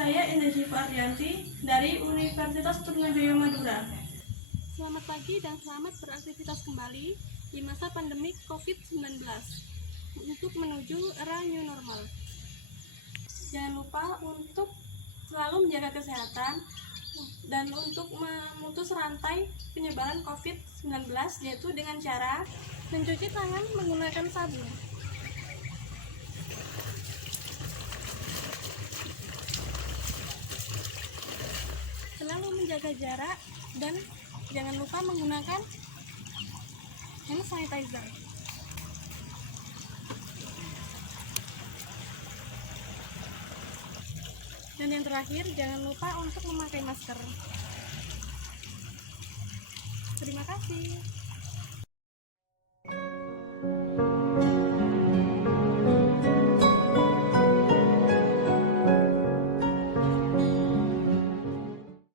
Saya Indah Syifa Ariyanti dari Universitas Trunajaya Madura. Selamat pagi dan selamat beraktivitas kembali di masa pandemi COVID-19 untuk menuju era new normal. Jangan lupa untuk selalu menjaga kesehatan dan untuk memutus rantai penyebaran COVID-19 yaitu dengan cara mencuci tangan menggunakan sabun. Selalu menjaga jarak dan jangan lupa menggunakan hand sanitizer. Dan yang terakhir, jangan lupa untuk memakai masker. Terima kasih.